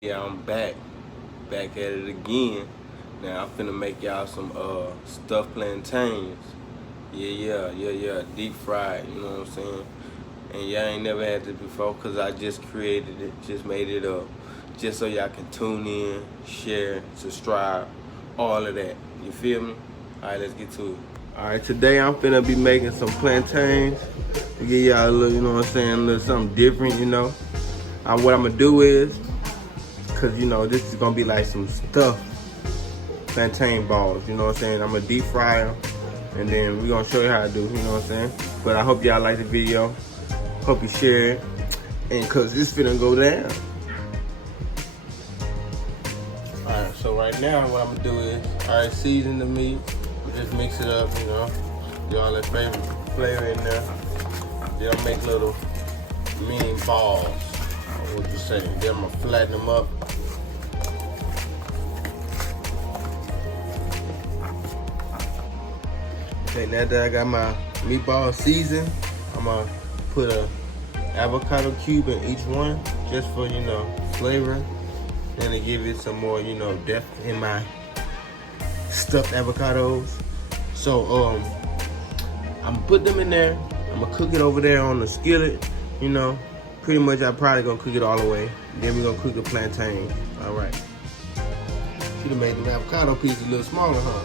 Yeah, I'm back at it again. Now I'm finna make y'all some stuffed plantains. Yeah, deep fried. You know what I'm saying? And y'all ain't never had this before, cause I just created it, just made it up, just so y'all can tune in, share, subscribe, all of that. You feel me? All right, let's get to it. All right, today I'm finna be making some plantains to give y'all a little, you know what I'm saying, a little something different, you know. What I'm gonna do is, cause you know this is gonna be like some stuffed plantain balls, you know what I'm saying? I'm gonna deep fry them, and then we're gonna show you how to do, you know what I'm saying? But I hope y'all like the video, hope you share it, and cause it's finna go down. All right, so right now what I'm gonna do is, all right, season the meat, just mix it up, you know, get all that favorite flavor in there. Then I'll make little mean balls, what you say? Then I'm gonna flatten them up. Okay, now that I got my meatball seasoned, I'm gonna put a avocado cube in each one, just for, you know, flavor, and to give it some more, you know, depth in my stuffed avocados. So I'm gonna put them in there. I'm gonna cook it over there on the skillet, you know. Pretty much I'm probably gonna cook it all the way. Then we're gonna cook the plantain. All right. Should have made the avocado piece a little smaller, huh?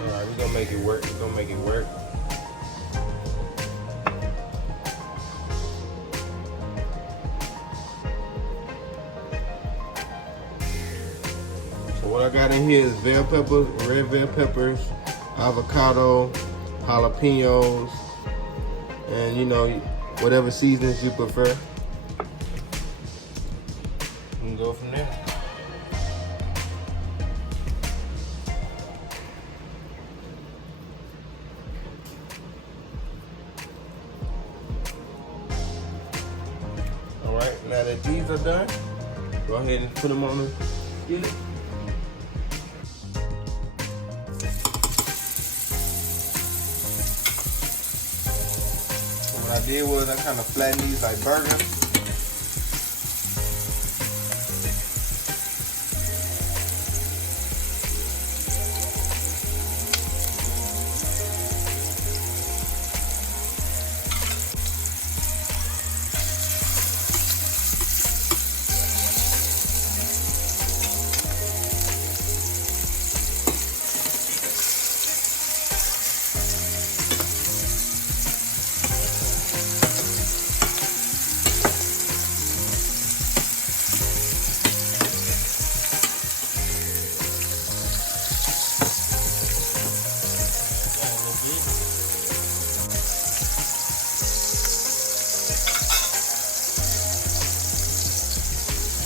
Alright, we're gonna make it work. We're gonna make it work. So what I got in here is bell peppers, red bell peppers, avocado, jalapenos, and you know, whatever seasonings you prefer. You can go from there. All right, now that these are done, go ahead and put them on the skillet. So what I did was I kind of flattened these like burgers.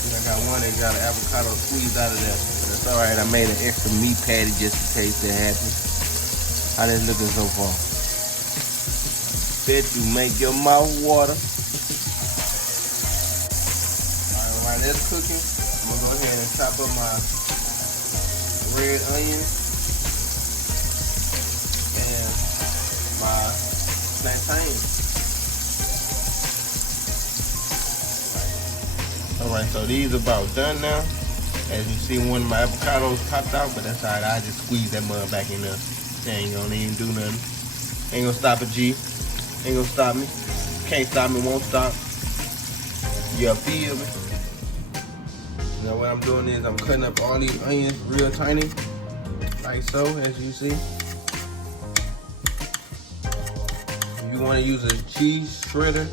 I got one that got an avocado squeezed out of there. That's all right. I made an extra meat patty just in case that happens. How this looking so far? Bet you make your mouth water. All right, while that's cooking, I'm gonna go ahead and chop up my red onions and my plantains. Alright, so these are about done now. As you see, one of my avocados popped out, but that's alright. I just squeeze that mud back in there. They ain't gonna even do nothing. Ain't gonna stop a G. Ain't gonna stop me. Can't stop me, won't stop. You feel me? Now what I'm doing is I'm cutting up all these onions real tiny, like so, as you see. If you wanna use a cheese shredder,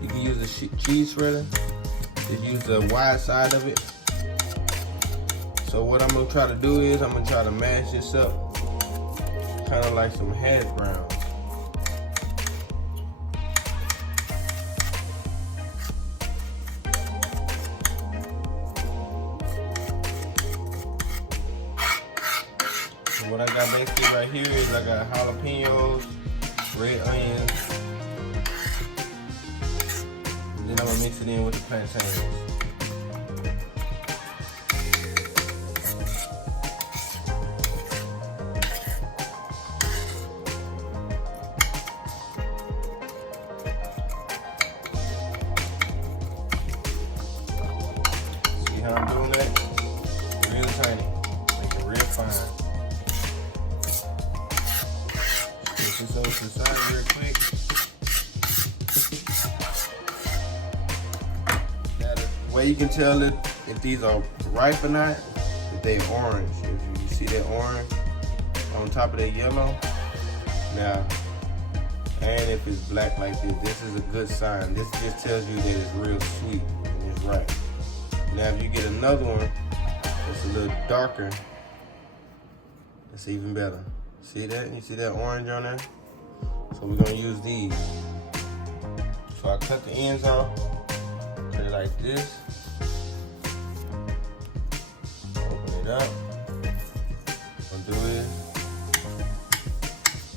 you can use a cheese shredder. Just use the wide side of it. So what I'm gonna try to do is I'm gonna try to mash this up, kind of like some hash browns. So what I got basically right here is I got jalapenos, red onions. Then I'm gonna mix it in with the plantains. it real quick. Now the way you can tell it if these are ripe or not, if they're orange. If you see that orange on top of that yellow, now, and if it's black like this is a good sign. This just tells you that it's real sweet and it's ripe. Now if you get another one that's a little darker, it's even better. See that? You see that orange on there? So we're gonna use these. So I cut the ends off, cut it like this. Open it up. What I'm gonna do is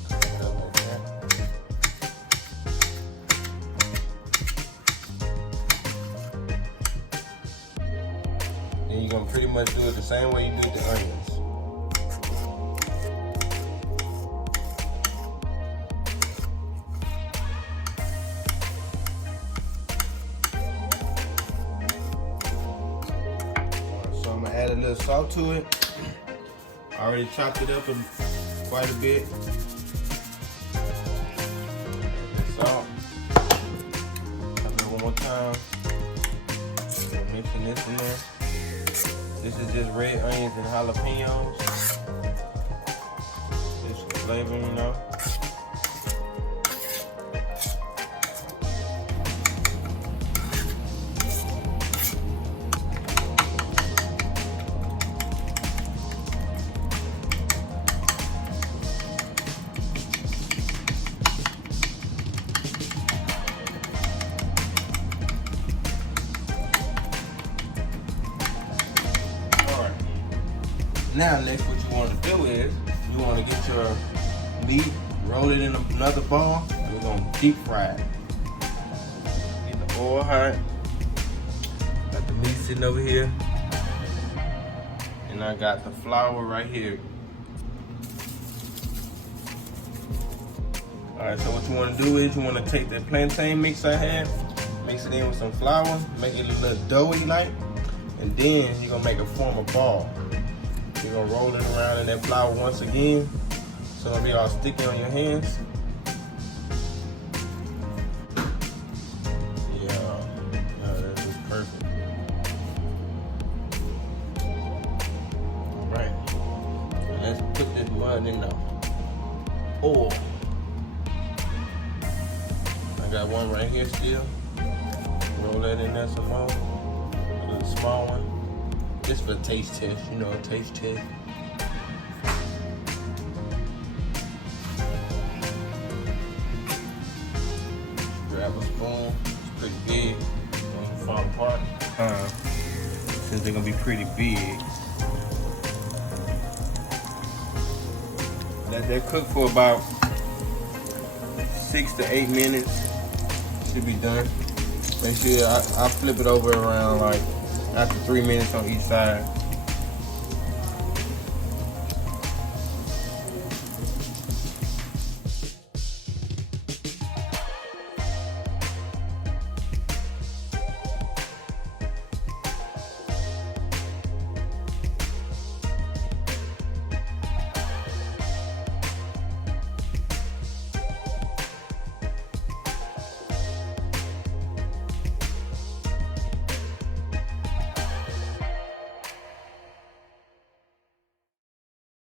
cut it up like that. Then you're gonna pretty much do it the same way you do the onions. Add a little salt to it. I already chopped it up quite a bit. Salt. Chop it one more time. Mixing this in there. This is just red onions and jalapenos. Just flavor, you know. Now, next what you want to do is, you want to get your meat, roll it in another ball, and we're going to deep fry it. Get the oil hot. Got the meat sitting over here. And I got the flour right here. Alright, so what you want to do is, you want to take that plantain mix I had, mix it in with some flour, make it a little doughy like, and then you're going to make a form a ball. You're gonna roll it around in that flour once again, so it'll be all sticky on your hands. Yeah, that's just perfect. All right, so let's put this mud in the oil. I got one right here still. Roll that in there some more, a little small one. Just for a taste test, you know, a taste test. Grab a spoon, it's pretty big, don't fall apart. Since they're gonna be pretty big. Let that cook for about 6 to 8 minutes. Should be done. Make sure I flip it over around like after 3 minutes on each side.